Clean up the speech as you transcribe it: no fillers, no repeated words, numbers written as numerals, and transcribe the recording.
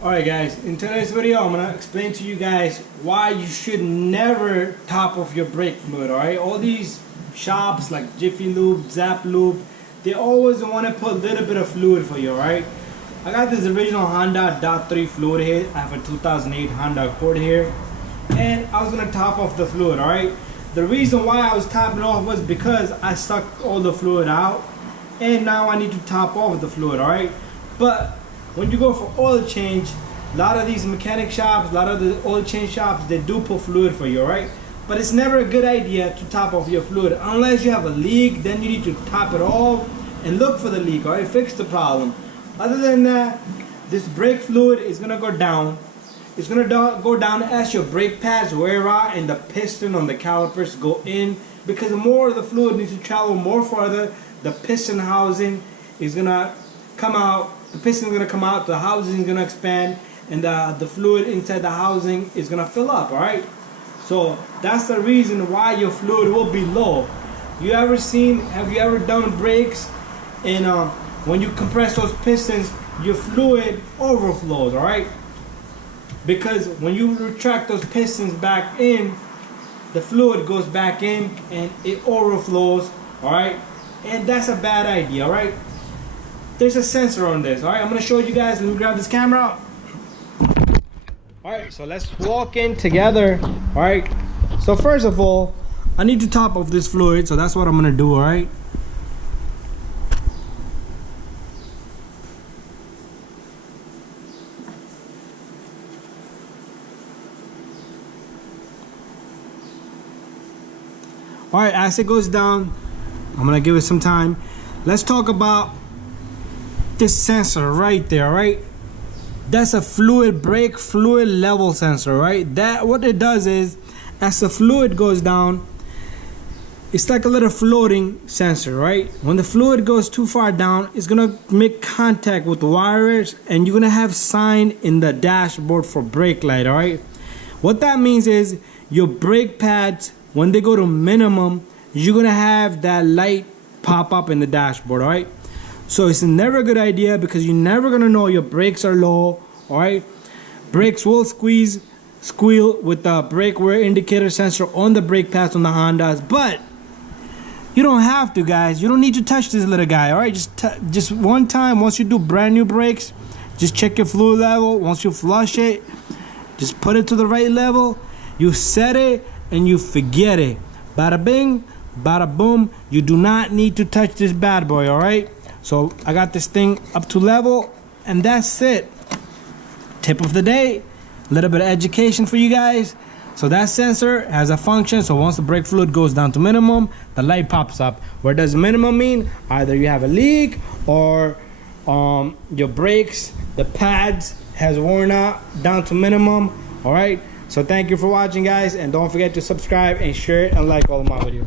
Alright guys, in today's video I'm going to explain to you guys why you should never top off your brake fluid, alright? All these shops like Jiffy Lube, Zap Lube, they always want to put a little bit of fluid for you, alright? I got this original Honda DOT3 fluid here. I have a 2008 Honda Accord here. And I was going to top off the fluid, alright? The reason why I was topping off was because I sucked all the fluid out. And now I need to top off the fluid, alright? But when you go for oil change, a lot of these mechanic shops, a lot of the oil change shops, they do put fluid for you, right? But it's never a good idea to top off your fluid. Unless you have a leak, then you need to top it off and look for the leak, alright? Fix the problem. Other than that, this brake fluid is gonna go down. It's gonna go down as your brake pads wear out and the piston on the calipers go in. Because the more the fluid needs to travel more farther, the piston housing is gonna come out. The piston is going to come out, the housing is going to expand, and the fluid inside the housing is going to fill up, alright? So that's the reason why your fluid will be low. Have you ever done brakes and when you compress those pistons, your fluid overflows, alright? Because when you retract those pistons back in, the fluid goes back in and it overflows, alright? And that's a bad idea, alright? There's a sensor on this, alright? I'm gonna show you guys. Let me grab this camera. Alright, so let's walk in together, alright? So first of all, I need to top off this fluid, so that's what I'm gonna do, alright? Alright, as it goes down, I'm gonna give it some time. Let's talk about this sensor right there, right? That's a brake fluid level sensor, right? That what it does is, as the fluid goes down, it's like a little floating sensor, right? When the fluid goes too far down, it's gonna make contact with the wires, and you're gonna have sign in the dashboard for brake light, all right? What that means is your brake pads, when they go to minimum, you're gonna have that light pop up in the dashboard, all right? So it's never a good idea because you're never gonna know your brakes are low, alright? Brakes will squeal with the brake wear indicator sensor on the brake pads on the Hondas, but you don't have to, guys. You don't need to touch this little guy, alright? Just one time, once you do brand new brakes, just check your fluid level. Once you flush it, just put it to the right level. You set it and you forget it. Bada bing, bada boom. You do not need to touch this bad boy, alright? So I got this thing up to level, and that's it. Tip of the day, a little bit of education for you guys. So that sensor has a function, so once the brake fluid goes down to minimum, the light pops up. What does minimum mean? Either you have a leak or your brakes, the pads has worn out down to minimum. All right, so thank you for watching, guys, and don't forget to subscribe and share it and like all of my videos.